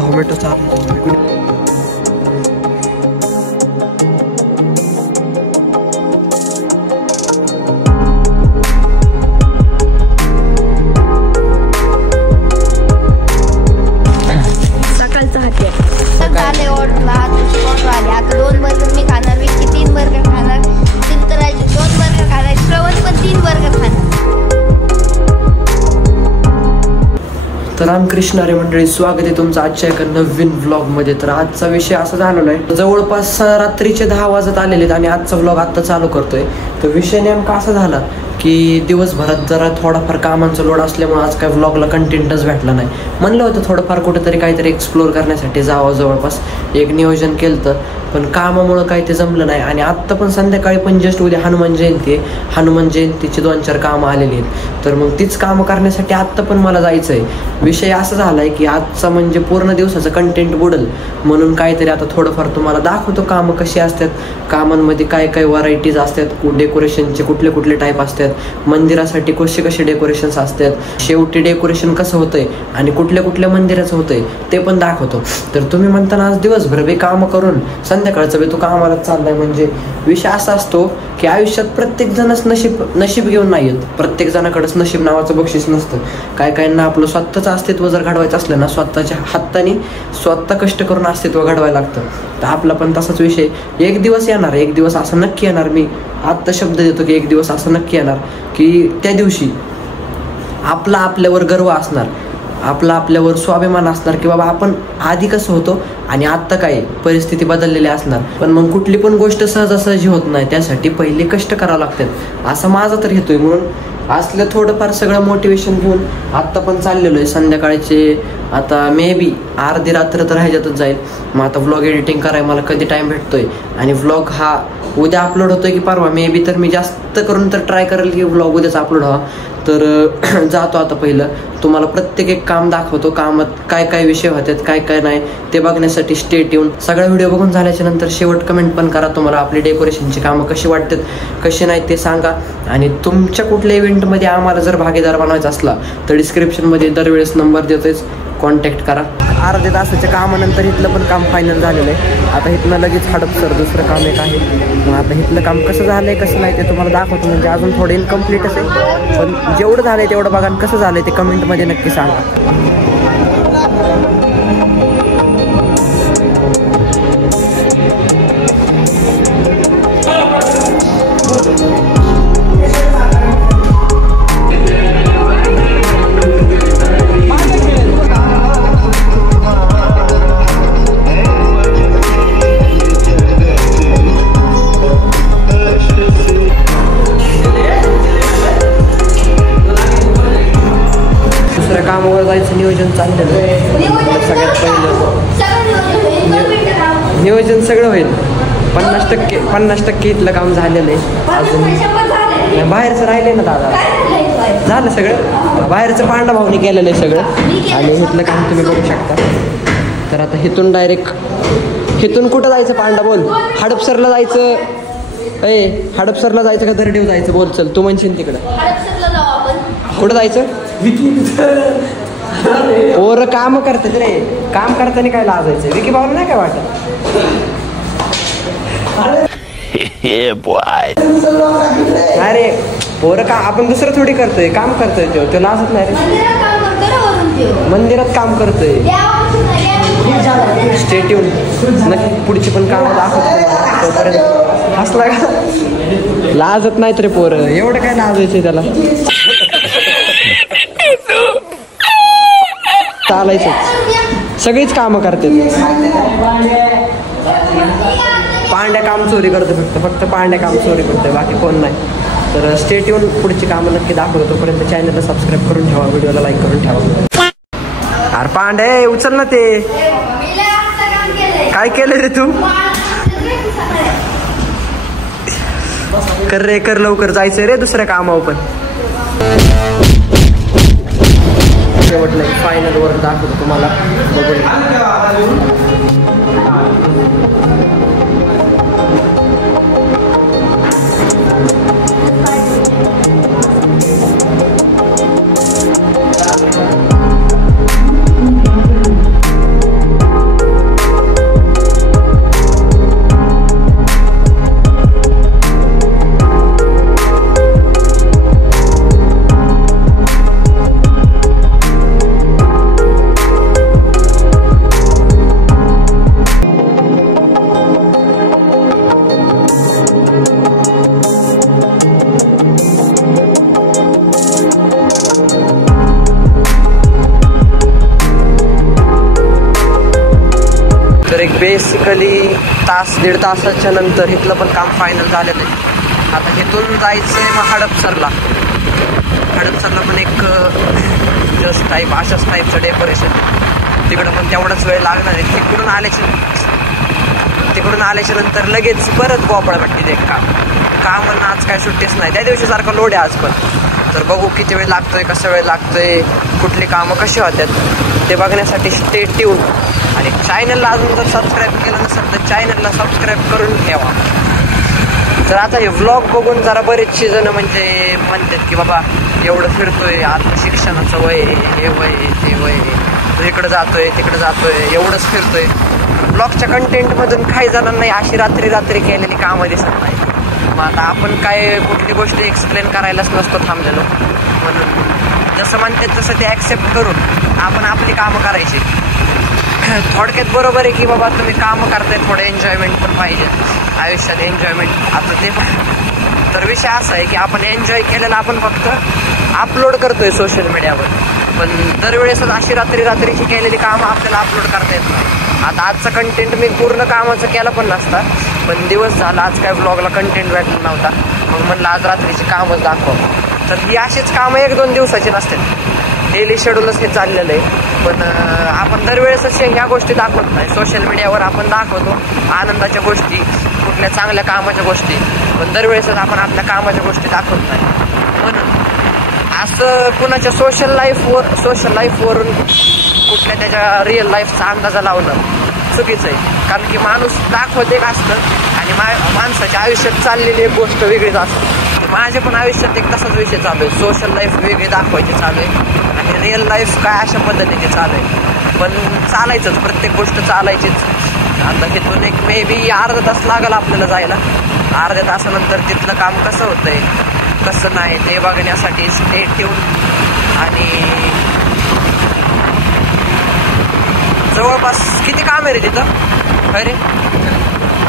झोमॅटो चालू. सकाळचा हाते सकाळी ऑर्डर आता 2 बर्गर मी खाणार, विकी 3 बर्गर खाणार, चिंतराजी 2 बर्गर खाणार, श्रवण पण 3 बर्गर खाणार. तर रामकृष्ण हरी मंडळी, स्वागत आहे तुमचं आजच्या एका नवीन व्लॉगमध्ये. तर आजचा विषय असा झालेला आहे, जवळपास रात्रीचे 10 वाजत आलेले आहेत आणि आजचा व्लॉग आत्ता चालू करतोय. तर विषय नेमका असा झाला की दिवसभरात जरा थोडाफार कामांचा लोड असल्यामुळे आज काय व्लॉगला कंटेंटच भेटला नाही. म्हणलं होतं थोडंफार कुठेतरी काहीतरी एक्सप्लोर करण्यासाठी जावं, जवळपास एक नियोजन केलं तर, पण कामामुळं काही ते जमलं नाही. आणि आत्ता पण संध्याकाळी पण जस्ट उद्या हनुमान जयंती आहे, हनुमान जयंतीची 2-4 कामं आलेली आहेत. तर मग तीच कामं करण्यासाठी आत्ता पण मला जायचं आहे. विषय असा झाला आहे की आजचा म्हणजे पूर्ण दिवसाचं कंटेंट बुडेल, म्हणून काहीतरी आता थोडंफार तुम्हाला दाखवतो कामं कशी असतात, कामांमध्ये काय काय व्हरायटीज असतात, डेकोरेशनचे कुठले कुठले टाईप असतात, मंदिरासाठी कसे डेकोरेशन्स असतात, शेवटी डेकोरेशन कसं होतंय आणि कुठल्या कुठल्या मंदिराचं होतंय ते पण दाखवतो. तर तुम्ही म्हणताना आज दिवसभर बी कामं करून संध्याकाळचं बी तू कामालाच चाललाय, म्हणजे विषय असा असतो की आयुष्यात प्रत्येक जणच नशीब घेऊन नाही येत. प्रत्येक जणाकडेच नशीब नावाचं बक्षीस नसतं. काय काहींना आपलं स्वतःचं अस्तित्व जर घडवायचं असलं ना, स्वतःच्या हाताने स्वतः कष्ट करून अस्तित्व घडवायला लागतं. तर आपला पण तसाच विषय, एक दिवस येणार, एक दिवस असं नक्की येणार, मी आत्ता शब्द देतो की एक दिवस असं नक्की येणार की त्या दिवशी आपला आपल्यावर गर्व असणार, आपला आपल्यावर स्वाभिमान असणार की बाबा आपण आधी कसं होतो आणि आत्ता काय परिस्थिती बदललेली असणार. पण मग कुठली पण गोष्ट सहजासहजी होत नाही, त्यासाठी पहिले कष्ट करावं लागतात असं माझा तर हेतोय. म्हणून असलं थोडंफार सगळं मोटिवेशन घेऊन आत्ता पण चाललेलो आहे. संध्याकाळचे आता मे बी अर्धी रात्र तर ह्याच्यातच जाईल. मग आता व्लॉग एडिटिंग करायला मला कधी टाईम भेटतोय आणि व्लॉग हा उद्या अपलोड होतोय की परवा मे बी, तर मी जास्त करून तर ट्राय करेल की व्लॉग उद्याच अपलोड व्हावा. तर जातो आता पहिलं तुम्हाला प्रत्येक एक काम दाखवतो, कामात काय काय विषय होतात, काय काय नाही ते बघण्यासाठी स्टेट येऊन सगळा व्हिडिओ बघून झाल्याच्या नंतर शेवट कमेंट पण करा, तुम्हाला आपली डेकोरेशनची कामं कशी वाटतात कशी नाही ते सांगा. आणि तुमच्या कुठल्या इव्हेंटमध्ये आम्हाला जर भागीदार बनायचा असला तर डिस्क्रिप्शनमध्ये दरवेळेस नंबर देतोच, कॉन्टॅक्ट करा. अर्ध्या तासाच्या कामानंतर इथलं पण काम फायनल झालेलं आहे. आता इथनं लगेच हडपसर दुसरं काम एक आहे. मग आता इथलं काम कसं झालं आहे कसं नाही ते तुम्हाला दाखवतो, म्हणजे अजून थोडं इनकम्प्लीटच आहे, पण जेवढं झालं आहे तेवढं बघा. कसं झालं आहे ते कमेंटमध्ये नक्की सांगा. कामावर जायचं नियोजन चाललेलं आहे. सगळ्यात पहिलं नियोजन सगळं होईल. 50% इथलं काम झालेलं आहे. अजून बाहेरचं राहिले ना दादा, झालं सगळं. बाहेरचं पांडा भाऊनी केलेलं आहे सगळं आणि इथलं काम तुम्ही बघू शकता. तर आता इथून डायरेक्ट इथून कुठं जायचं पांडा बोल? हडपसरला जायचं, हडपसरला जायचं का दरडेव जायचं बोल? चल तू म्हणशील तिकडं कुठं जायचं? पोरं काम करतात रे, काम करताना काय लाजायचं? विकी भाऊला नाही काय वाटत? अरे पोरं का आपण दुसरं थोडी करतोय, काम करतोय तो लाजत नाही रे. मंदिरात काम करतोय. स्टेट येऊन नक्की पुढची पण कामं दाखवतो तोपर्यंत. हसला का? लाजत नाहीत रे पोरं, एवढं काय लाजायचंय त्याला? चालायचंच, सगळीच कामं करते. पांड्या काम चोरी करतो, फक्त पांड्या काम चोरी करतोय, बाकी कोण नाही. तर स्टेट येऊन पुढची कामं नक्की दाखवतो. तोपर्यंत चॅनलला सबस्क्राईब करून ठेवा, व्हिडिओला लाईक करून ठेवा. अरे पांडे उचल ना ते. काय केलं रे तू? कर रे कर, लवकर जायचंय रे दुसऱ्या कामावर. पण शेवटला फायनल वर्क दाखवतो तुम्हाला, बघून. तर एक बेसिकली तास दीड तासाच्या नंतर इथलं पण काम फायनल झालेलं आहे. आता इथून जायचं आहे मग हडपसरला पण एक जस्ट टाईप अशाच टाईपचं डेकोरेशन. तिकडं पण तेवढाच वेळ लागणार आहे. तिकडून आल्याच्या नंतर लगेच परत गोपाळपट्टीत एक काम आज काय सुट्टीच नाही. त्या दिवशी सारखं लोड आहे आज पण. तर बघू किती वेळ लागतोय, कसा वेळ लागतोय, कुठली कामं कशी होतात ते बघण्यासाठी स्टे ट्यून. आणि चॅनलला अजून जर सबस्क्राईब केलं नसेल तर चॅनलला सबस्क्राईब करून ठेवा. तर आता हे व्लॉग बघून जरा बरेचशी जण म्हणजे म्हणतात की बाबा एवढं फिरतोय, आता शिक्षणाचं वय, हे वय ते वय, इकडं जातोय तिकडं जातोय, एवढंच फिरतोय. ब्लॉगच्या कंटेंटमधून काही जणांना अशी रात्री केलेली कामं दिसत नाही. मग आता आपण काय कुठली गोष्ट एक्सप्लेन करायलाच नसतो थांबलेलो. म्हणून जसं म्हणतात तसं ते ॲक्सेप्ट करून आपण आपली कामं करायची. थोडक्यात बरोबर आहे की बाबा तुम्ही कामं करताय, थोडं एन्जॉयमेंट पण पाहिजे आयुष्यात. एन्जॉयमेंट आता ते तर विषय असा आहे की आपण एन्जॉय केलेला आपण फक्त अपलोड करतोय सोशल मीडियावर. पण दरवेळेसच अशी रात्रीची केलेली कामं आपल्याला अपलोड करता येत नाही. आता आजचा कंटेंट मी पूर्ण कामाचं केला पण नसता, पण दिवस झाला आज काय ब्लॉगला कंटेंट भेटला नव्हता. मग म्हणलं आज रात्रीची कामच दाखवा. तर ही अशीच कामं 1-2 दिवसाची नसतात, डेली शेड्यूलच हे चाललेलं आहे. पण आपण दरवेळेसच ह्या गोष्टी दाखवत नाही. सोशल मीडियावर आपण दाखवतो आनंदाच्या गोष्टी, कुठल्या चांगल्या कामाच्या गोष्टी, पण दरवेळेसच आपण आपल्या कामाच्या गोष्टी दाखवत नाही. म्हणून असं कुणाच्या सोशल लाईफवरून कुठल्या त्याच्या रिअल लाईफचा अंदाजा लावणं चुकीचं आहे. कारण की माणूस दाखवत एक असतं आणि माणसाच्या आयुष्यात चाललेली एक गोष्ट वेगळीच असते. माझ्या पण आयुष्यात एक तसाच विषय चालू आहे. सोशल लाईफ वेगळी दाखवायची चालू आहे आणि रिअल लाईफ काय अशा पद्धतीने चालू आहे. पण चालायचंच, प्रत्येक गोष्ट चालायचीच. आता तिथून एक मे बी अर्धा तास लागेल आपल्याला जायला. अर्ध्या तासानंतर तिथलं काम कसं होतंय कसं नाही ते बघण्यासाठी स्टे ट्यून. आणि जवळपास किती काम आहे रे तिथं? अरे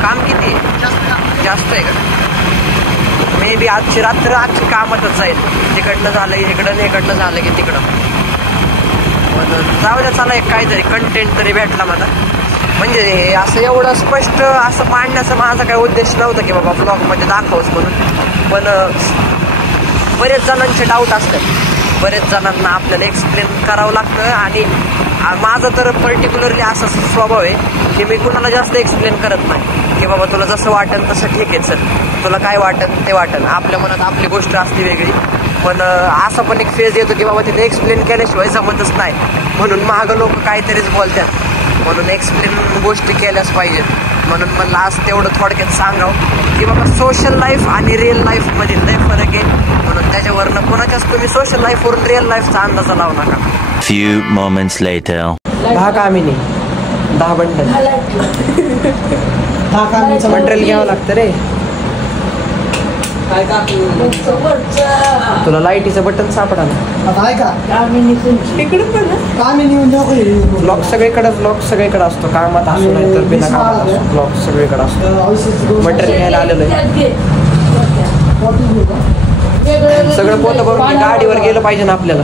काम किती आहे? जास्त आहे का? मे बी आजची कामातच जाईल. तिकडनं झालं इकडनं झालं की तिकडं. म्हणून जाऊ द्या, चला एक काहीतरी कंटेंट तरी भेटला मला. म्हणजे असं एवढं स्पष्ट असं मांडण्याचा माझा काही उद्देश नव्हता की बाबा ब्लॉगमध्ये दाखवच म्हणून. पण बरेच जणांचे डाऊट असतात, बरेच जणांना आपल्याला एक्सप्लेन करावं लागतं. आणि माझा तर पर्टिक्युलरली असा स्वभाव आहे की मी कुणाला जास्त एक्सप्लेन करत नाही की बाबा तुला जसं वाटेल तसं ठीक आहे, चल तुला काय वाटेल ते वाटेल. आपल्या मनात आपली गोष्ट असते वेगळी. पण असा पण एक फेज येतो की बाबा तिथे एक्सप्लेन केल्याशिवाय जमतच नाही. म्हणून मागं लोक काहीतरीच बोलतात, म्हणून एक्सप्लेन गोष्टी केल्याच पाहिजेत. म्हणून मला आज तेवढं थोडक्यात सांगावं की बाबा सोशल लाईफ आणि रिअल लाईफमध्ये लय फरक आहे. म्हणून त्याच्यावरनं कोणाच्याच तुम्ही सोशल लाईफवरून रिअल लाईफचा अंदाजा लावू नका. Few moments later. 10 कामिनी 10 बंडल मटेरियल घ्यावं लागतं रे. तुला लाईटीचं बटन सापडा ना. ब्लॉक सगळीकडे असतो. कामात असतो नाही तर बिना कामात असतो. ब्लॉक सगळीकडे असतो. मटेरियल घ्यायला आलेलं आहे. सगळं पोतं भरून गाडीवर गेलं पाहिजे ना आपल्याला.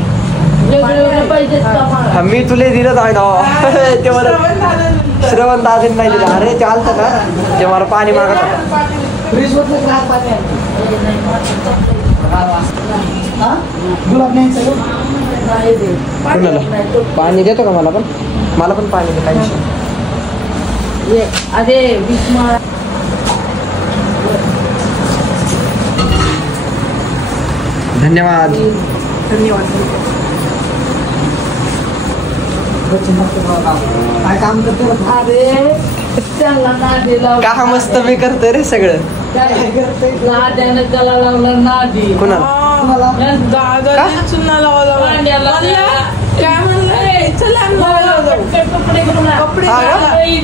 मी तुला दिलं जाणं ते मला श्रवण दादीन नाही दिलं. अरे ते आलतं ना ते मला पाणी मागत होता. पाणी देतो का? मला पण पाणी दे. काही धन्यवाद. काय काम करतो? का मस्त मी करतोय रे सगळं.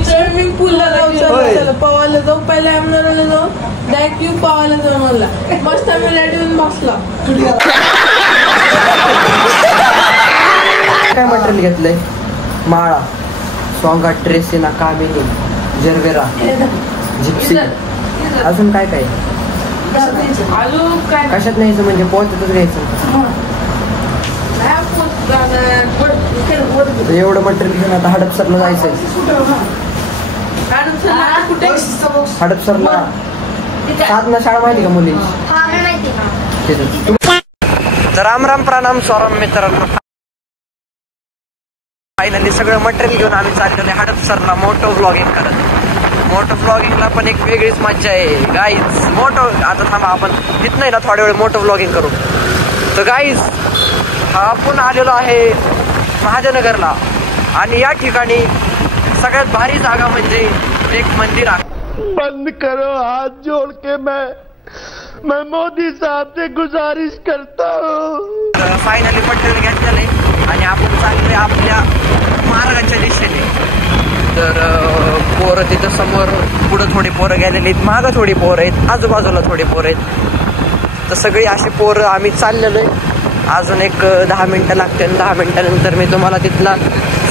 स्विमिंग पूलला जाऊ, पवायला जाऊ, पहिल्या आमदाराला जाऊ, डायरेक्ट पवायला जाऊ. मला मस्त आम्ही रेडी होऊन बसला. काय मटेरियल घेतलंय? माळा, सोंगा, ट्रेसिना, कामिनी, जरबेरा, जिप्सी, अजून काय काय? कशात न्यायचं म्हणजे पोहतच घ्यायचं. एवढं मटेरियल घेऊन आता हडपसरला जायचंय. कुठे हडपसरला साधना शाळा माहिती का मुलींची? हा मला माहिती तर राम राम प्रणाम स्वराम मित्रांनो. फायनली सगळं मटेरियल घेऊन आम्ही चाललेलो आहे हडपसरला मोठं व्लॉगिंग करत. मोठं व्लॉगिंगला पण एक वेगळीच मज्जा आहे गाईज. मोठं आता थांबा आपण तिथं नाही ना थोड्या वेळ मोठं व्लॉगिंग करू. तर गाईज आपण आलेलो आहे महाजनगरला आणि या ठिकाणी सगळ्यात भारी जागा म्हणजे एक मंदिर आहे. बंद करो हाथ जोड़ के मैं मोदी साहब से गुजारिश करता हूँ. फायनली मटेरियल घेतलेलं आहे आणि आपण चाललोय आपल्या मार्गाच्या दिशेने. तर पोरं तिथं समोर पुढं थोडी पोरं गेलेली आहेत, मागं थोडी पोरं आहेत, आजूबाजूला थोडी पोरं आहेत. तर सगळी अशी पोरं आम्ही चाललेलो आहे. अजून एक 10 मिनटं लागते आणि 10 मिनटानंतर मी तुम्हाला तिथला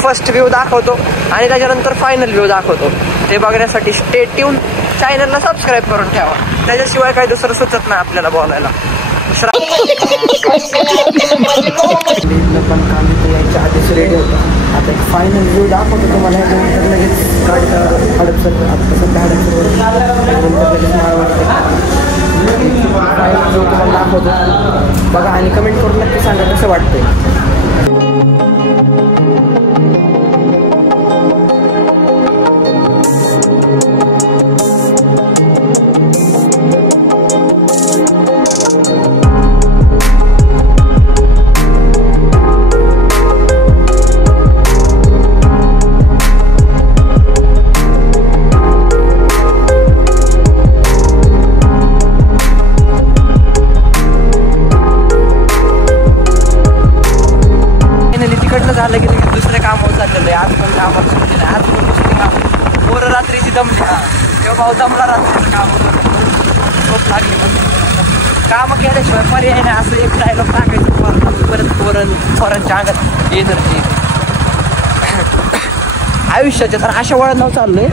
फर्स्ट व्ह्यू दाखवतो आणि त्याच्यानंतर फायनल व्ह्यू दाखवतो. ते बघण्यासाठी स्टे ट्यून, चॅनलला सबस्क्राईब करून ठेवा. त्याच्याशिवाय काही दुसरं सुचत नाही आपल्याला बोलायला. पण काम यायच्या आधीच रेडी होतं. आता एक फायनल व्ह्यू दाखवतो तुम्हाला. त्यानंतर लगेच गाडीचा हडपसर आता सध्या हडपसरवर तुम्हाला दाखवतो बघा आणि कमेंट करून नक्की सांगा कसं वाटतंय. झालं की दुसऱ्या कामावर चाललेलं आहे. आज पण कामावर सुटलेलं आहे. आज पण दुसरी काम पोरं रात्रीची दमली ना तेव्हा भाऊ दमला रात्रीचं काम खूप लागली. पण कामं केल्याशिवाय पर्याय नाही असं एक डायलॉग टाकायचं. परत पोरांच्या अंगात एनर्जी आयुष्याच्या. तर अशा वळणावर चाललंय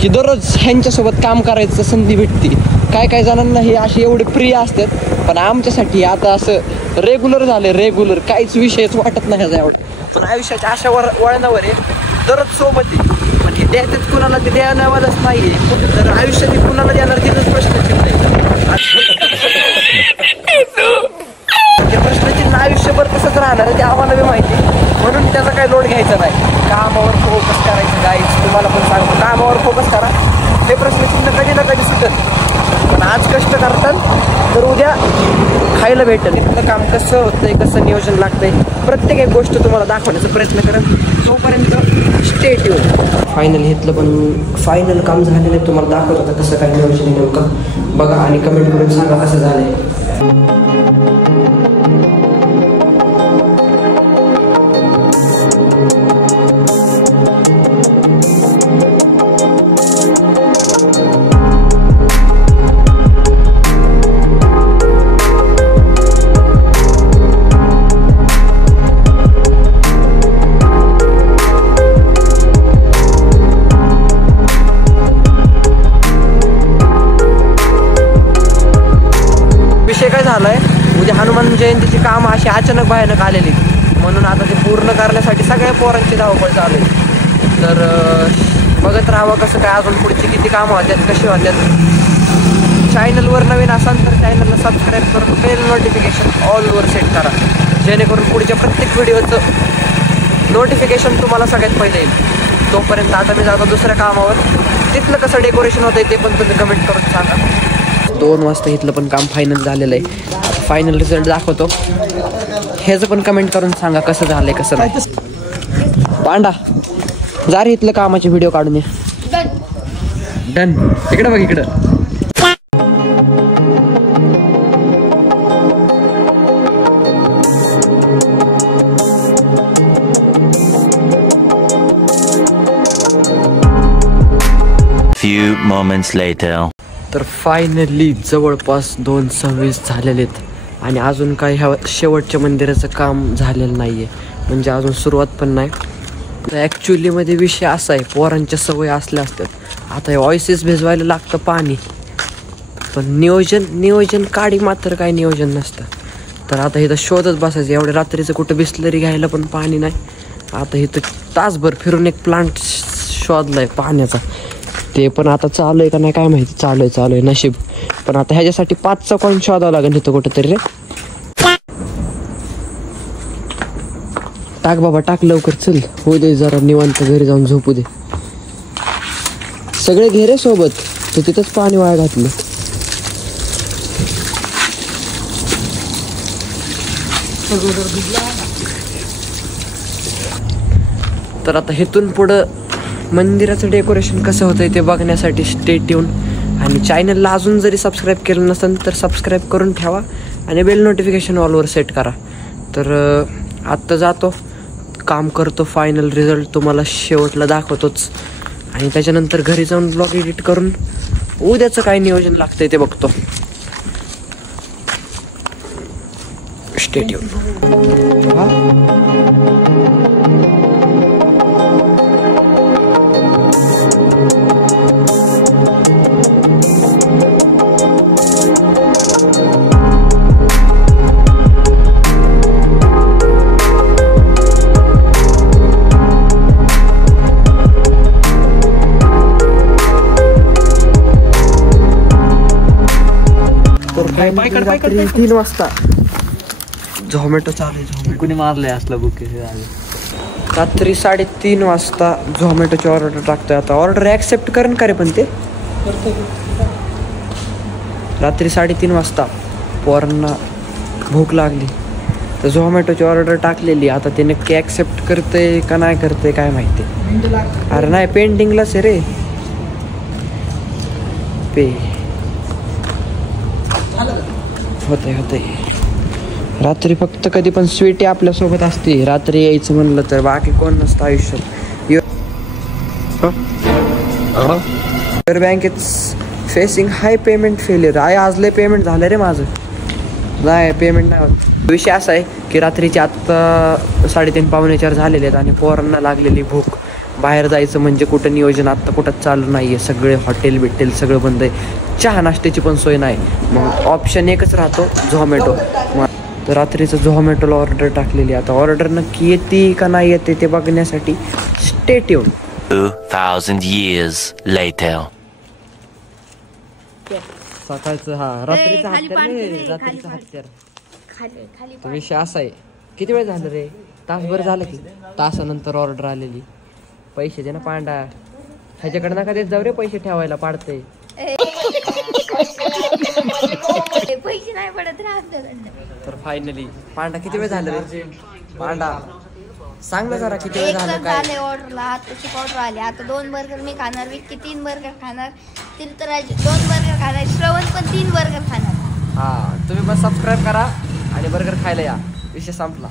की दररोज ह्यांच्यासोबत काम करायचं संधी भेटते. काय जणांना हे असे एवढे प्रिय असतात पण आमच्यासाठी आता असं रेग्युलर झाले. रेग्युलर काहीच विषयच वाटत नाही ह्याचा एवढं. पण आयुष्याच्या अशा वळणावर आहे दररोज सोबत आहे. पण हे द्यायचंच कुणाला ते द्यायलाच नाही. तर आयुष्यात कुणाला देणार तिथंच प्रश्नचिन्ह आहे. ते प्रश्नचिन्ह आयुष्यभर तसंच राहणार आहे ते आम्हाला बी माहिती. म्हणून त्याचा काही लोड घ्यायचा नाही. कामावर फोकस करायचं गाईज. तुम्हाला पण सांगतो कामावर फोकस करा. हे प्रश्नचिन्ह कधी ना कधी सुटत. पण आज कष्ट करतात तर उद्या खायला भेटेल. इथलं काम कसं होतंय, कसं नियोजन लागतंय, प्रत्येक एक गोष्ट तुम्हाला दाखवण्याचा प्रयत्न करा. तोपर्यंत स्टे ट्यून. फायनली इथलं पण फायनल काम झालेलं आहे. तुम्हाला दाखवत होतं कसं काय नियोजन नेमकं बघा आणि कमेंट करून सांगा कसं झालंय. काय झालंय उद्या हनुमान जयंतीची कामं अशी अचानक भयानक आलेली म्हणून आता ते पूर्ण करण्यासाठी सगळ्या पोरांची धावपळ चालू आहे. तर बघत राहावं कसं काय अजून पुढची किती कामं होत्यात कशी होत्यात. चॅनलवर नवीन असाल तर चॅनलला सबस्क्राईब करून बेल नोटिफिकेशन ऑलवर सेट करा जेणेकरून पुढच्या प्रत्येक व्हिडिओचं नोटिफिकेशन तुम्हाला सगळ्यात पहिले येईल. तोपर्यंत आता मी जातो दुसऱ्या कामावर. तिथलं कसं डेकोरेशन होतंय ते पण तुम्ही कमेंट करून सांगा. 2 वाजता इथलं पण काम फायनल झालेलं आहे. फायनल रिझल्ट दाखवतो. ह्याचं पण कमेंट करून सांगा कसं झालंय कसं नाही. पांडा जा रे इथलं कामाचे व्हिडिओ काढून ये. डन. इकडं बघ इकडं. Few moments later. तर फायनली जवळपास 2:26 झालेले आहेत आणि अजून काही ह्या शेवटच्या मंदिराचं काम झालेलं नाही आहे. म्हणजे अजून सुरुवात पण नाही. तर ॲक्च्युलीमध्ये विषय असा आहे पोरांच्या सवय असल्या असतात. आता हे व्हॉइसेस भिजवायला लागतं पाणी पण नियोजन काढी मात्र काही नियोजन नसतं. तर आता इथं शोधत बसायचं. एवढ्या रात्रीचं कुठं बिस्लरी घ्यायला पण पाणी नाही. आता इथं तासभर फिरून एक प्लांट शोधला आहे पाण्याचा. ते पण आता चालू आहे का नाही काय माहिती. चालू आहे नशीब. पण आता ह्याच्यासाठी 5चा कॉइन शोधावं लागेल इथं कुठंतरी रे. टाक बाबा टाक लवकर चल. हो दे जरा निवांत घरी जाऊन झोपू दे. सगळे घे रे सोबत. तर तिथंच पाणी वाया घातलं. तर आता इथून पुढं मंदिराचं डेकोरेशन कसं होतंय ते बघण्यासाठी स्टे ट्यून. आणि चॅनलला अजून जरी सबस्क्राईब केलं नसेल तर सबस्क्राईब करून ठेवा आणि बेल नोटिफिकेशन ऑलवर सेट करा. तर आत्ता जातो, काम करतो, फायनल रिझल्ट तुम्हाला शेवटला दाखवतोच. आणि त्याच्यानंतर घरी जाऊन ब्लॉग एडिट करून उद्याचं काय नियोजन लागतंय ते बघतो. Stay tune. रात्री 3 वाजता झोमॅटो चालू आहे. कुणी मारलंय असलं बुक. रात्री 3:30 वाजता झोमॅटोची ऑर्डर टाकतोय. आता ऑर्डर ॲक्सेप्ट करेन का रे? पण ते रात्री 3:30 वाजता पोरांना भूक लागली तर झोमॅटोची ऑर्डर टाकलेली. आता ते नक्की ॲक्सेप्ट करते का नाही करते काय माहिती. अरे नाही पेंडिंगलाच आहे रे. पे होते. रात्री फक्त कधी पण स्वीटी आपल्यासोबत असते. रात्री यायचं म्हणलं तर बाकी कोण नसतं आयुष्यात. बँकेत फेसिंग हाय पेमेंट फेलियर आहे. आज लय पेमेंट झालं रे माझं. नाही पेमेंट नाही होत. विषय असा आहे की रात्रीचे आत्ता 3:30-4 झालेले आहेत आणि पोरांना लागलेली भूक. बाहेर जायचं म्हणजे कुठं नियोजन आत्ता कुठं चालू नाही आहे. सगळे हॉटेल बिटेल सगळं बंद आहे. चहा नाश्त्याची पण सोय नाही. मग ऑप्शन एकच राहतो झोमॅटो. तर रात्रीचं झोमॅटोला ऑर्डर टाकलेली. आता ऑर्डर नक्की येते का नाही येते ते बघण्यासाठी स्टे ट्यून. 2000 years later. सकाळचं रात्रीचं हत्यार. तो विषय असा आहे. किती वेळ झालं रे? तासभर झालं की. तासानंतर ऑर्डर आलेली. पैसे दे ना पांडा. ह्याच्याकडे नका देत जाऊ रे पैसे ठेवायला पाडते. पैसे नाही पडत राहत. तर फायनली पांडा किती वेळ झालं रे? पांडा सांग ना जरा किती वेळ झालं काय? ऑर्डरला आताची ऑर्डर आली. आता 2 बर्गर मी खाणार. विक्की 3 बर्गर खाणार. तीर्थराज 2 बर्गर खाणार. श्रवण पण 3 बर्गर खाणार. तुम्ही पण सबस्क्राईब करा आणि बर्गर खायला या. विषय संपला.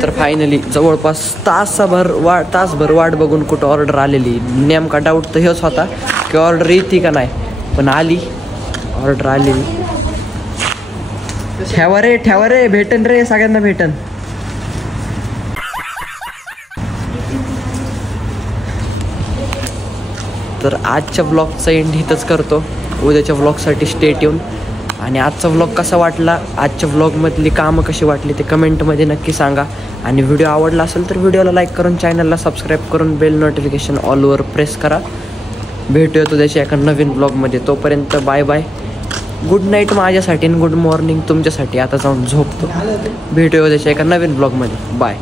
तर फायनली जवळपास तासभर वाट बघून कुठं ऑर्डर आलेली. नेमका डाऊट तर हेच होता की ऑर्डर येते का नाही. पण आली ऑर्डर आलेली. ठेवा रे भेटन रे सगळ्यांना भेटन. तर आजच्या ब्लॉगचा एंड इथंच करतो. उद्याच्या ब्लॉगसाठी स्टे ट्यून. आणि आजचा व्लॉग कसा वाटला, आजच्या व्लॉगमधली कामं कशी वाटली ते कमेंटमध्ये नक्की सांगा. आणि व्हिडिओ आवडला असेल तर व्हिडिओला लाईक करून चॅनलला सबस्क्राईब करून बेल नोटिफिकेशन ऑलवर प्रेस करा. भेटूया तुझ्याच्या एका नवीन ब्लॉगमध्ये. तोपर्यंत बाय बाय. गुड नाईट माझ्यासाठी आणि गुड मॉर्निंग तुमच्यासाठी. आता जाऊन झोपतो. भेटूया उद्याच्या एका नवीन ब्लॉगमध्ये. बाय.